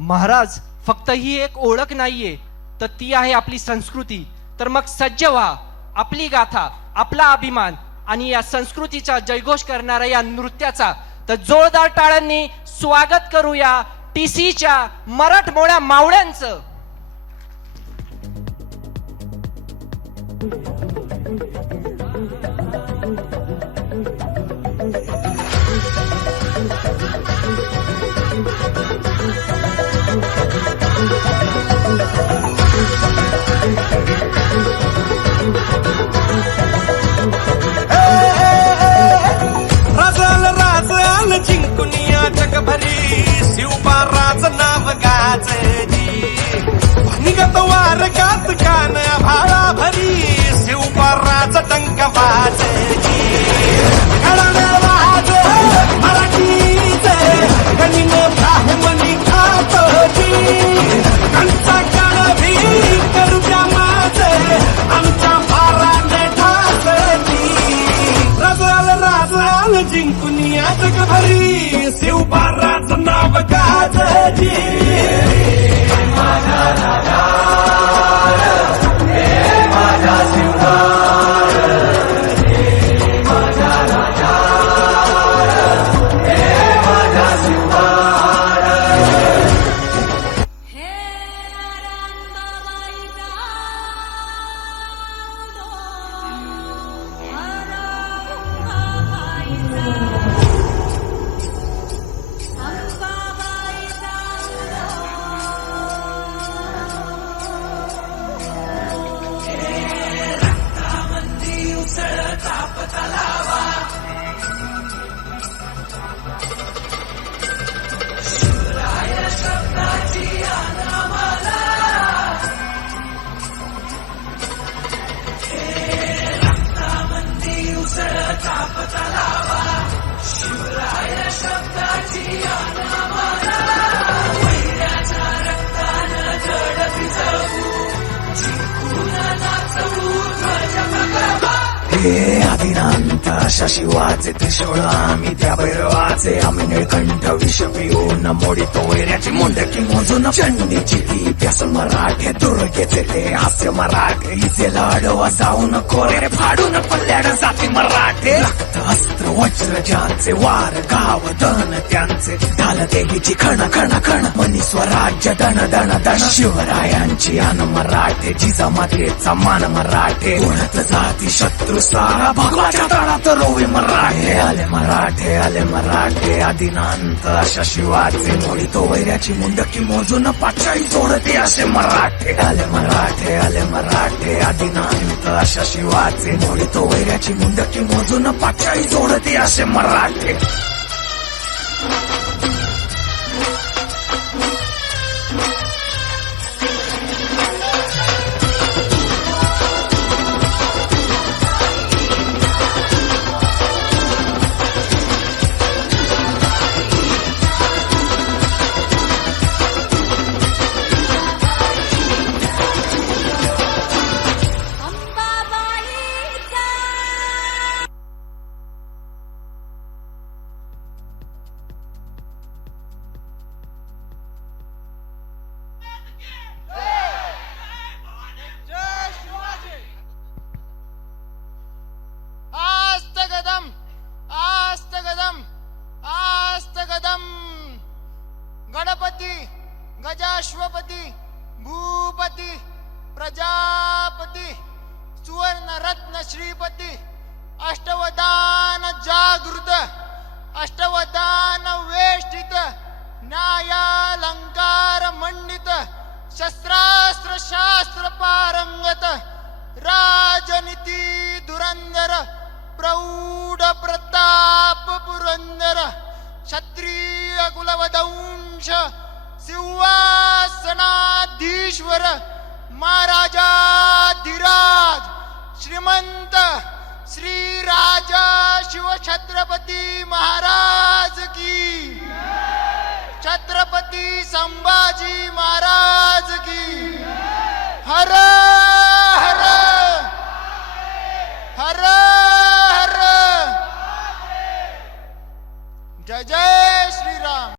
महाराज फक्त ही एक ओळख नाहीये तर ती आहे आपली संस्कृती तर मग सज्ज व्हा आपली गाथा आपला अभिमान आणि या संस्कृतीचा जयघोष करणाऱ्या या नृत्याचा तर जोरदार टाळ्यांनी स्वागत करूया टीसीच्या मराठमोळ्या मावळ्यांचं you. या जगभरी शिवबा राज नाव गाजली हे आदिनांत अशा शिवाचे त्रिशूळ आम्ही त्या भैरवाचे आम्ही निळकंठ विष पिऊन मोडितो वैऱ्याची मुंडकी मोजून चंडीची ती त्यास मराठे दुर्गेचे ते हास्य मराठे इथे लाडवा जाऊन कोरे फाडून पल्ल्याड जाती मराठे. रक्त अस्त्र वज्र ज्यांचे वार गाव दन त्यांचे ढाल देवीची खण खण खण मनी स्वराज्य दण दण दण शिवरायांची अन मराठे जिजामातेचा मान मराठे. उडत जाती शत्रू सारा भगवाच्या तळात रोवे मराठे आले मराठे आले मराठे आदिनांत अशा शिवाचे मोडी तो वैऱ्याची मुंडकी मोजून पाचाई जोडते असे मराठे आले मराठे आले मराठे आदिनांत अशा शिवाचे मोडी तो वैऱ्याची मुंडकी मोजून पाचाई जोडते असे मराठे प्रजाश्वपती भूपती प्रजापती सुवर्ण रत्न श्रीपती अष्टवदान जागृत अष्टवदान वेष्टित न्यायालंकार मंडित शस्त्रास्त्र शास्त्र पारंगत राजनीती धुरंधर प्रौढ प्रताप पुरंदर क्षत्रिय कुलवदंश महाराजा धीराज श्रीमंत श्री राजा शिवछत्रपती महाराज की. छत्रपती संभाजी महाराज की. हर